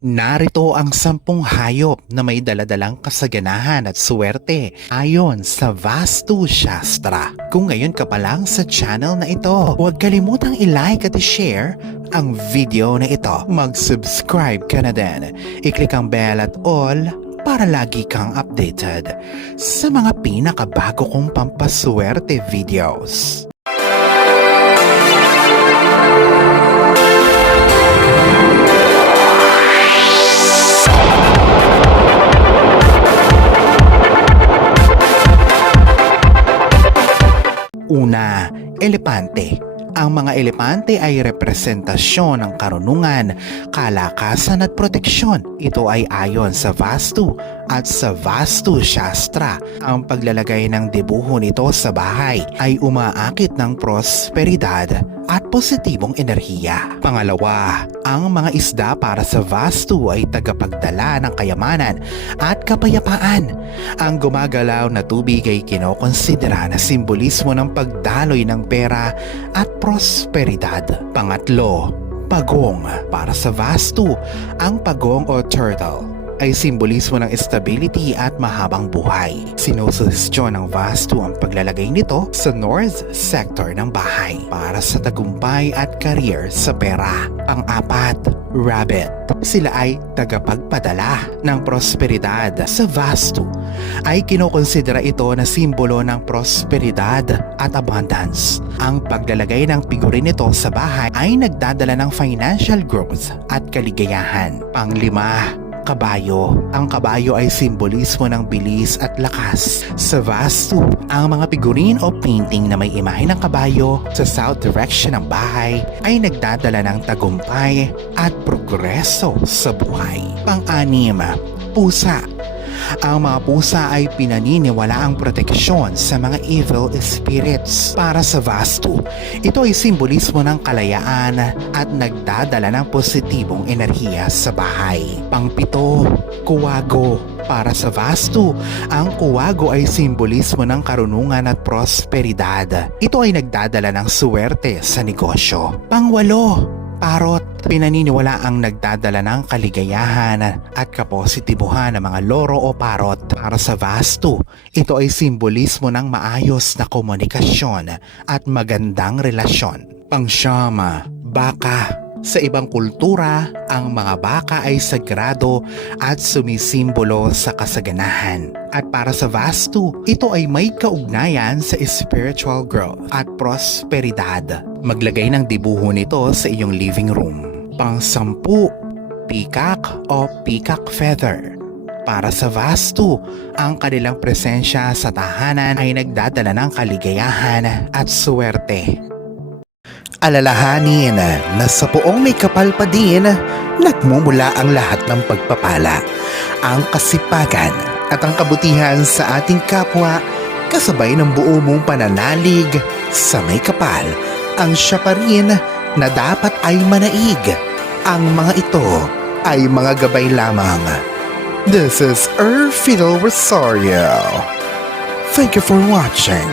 Narito ang 10 hayop na may daladalang kasaganahan at swerte ayon sa Vastu Shastra. Kung ngayon ka pa lang sa channel na ito, huwag kalimutang i-like at i-share ang video na ito. Mag-subscribe ka na din. I-click ang bell at all para lagi kang updated sa mga pinakabago kong pampaswerte videos. Una, elepante. Ang mga elepante ay representasyon ng karunungan, kalakasan at proteksyon. Ito ay ayon sa Vastu at sa Vastu Shastra. Ang paglalagay ng dibuho nito sa bahay ay umaakit ng prosperidad at positibong enerhiya. Pangalawa, ang mga isda para sa Vastu ay tagapagdala ng kayamanan at kapayapaan. Ang gumagalaw na tubig ay kinokonsidera na simbolismo ng pagdaloy ng pera at prosperidad. Pangatlo, pagong. Para sa Vastu, ang pagong o turtle ay simbolismo ng stability at mahabang buhay. Sinusuhestyon ng Vastu ang paglalagay nito sa north sector ng bahay para sa tagumpay at career sa pera. Pang-apat, rabbit. Sila ay tagapagpadala ng prosperidad. Sa Vastu ay kinokonsidera ito na simbolo ng prosperidad at abundance. Ang paglalagay ng figurine nito sa bahay ay nagdadala ng financial growth at kaligayahan. Pang-lima, kabayo. Ang kabayo ay simbolismo ng bilis at lakas. Sa Vastu, ang mga figurine o painting na may imahe ng kabayo sa south direction ng bahay ay nagdadala ng tagumpay at progreso sa buhay. Pang-anim, pusa. Ang mga pusa ay pinaniniwalaang proteksyon sa mga evil spirits. Para sa Vastu, ito ay simbolismo ng kalayaan at nagdadala ng positibong enerhiya sa bahay. Pangpito, kuwago. Para sa Vastu, ang kuwago ay simbolismo ng karunungan at prosperidad. Ito ay nagdadala ng suwerte sa negosyo. Pangwalo, parot. Pinaniniwala ang nagdadala ng kaligayahan at kapositibuhan ng mga loro o parot. Para sa Vastu, ito ay simbolismo ng maayos na komunikasyon at magandang relasyon. Pangsyama, baka. Sa ibang kultura, ang mga baka ay sagrado at sumisimbolo sa kasaganahan. At para sa Vastu, ito ay may kaugnayan sa spiritual growth at prosperidad. Maglagay ng dibuho nito sa iyong living room. Pang-sampu, peacock o peacock feather. Para sa Vastu, ang kanilang presensya sa tahanan ay nagdadala ng kaligayahan at suwerte. Alalahanin na sa poong may kapal pa din, nagmumula ang lahat ng pagpapala, ang kasipagan at ang kabutihan sa ating kapwa kasabay ng buo mong pananalig sa may kapal. Ang siya pa rin na dapat ay manaig. Ang mga ito ay mga gabay lamang. This is Fidel Rosario. Thank you for watching.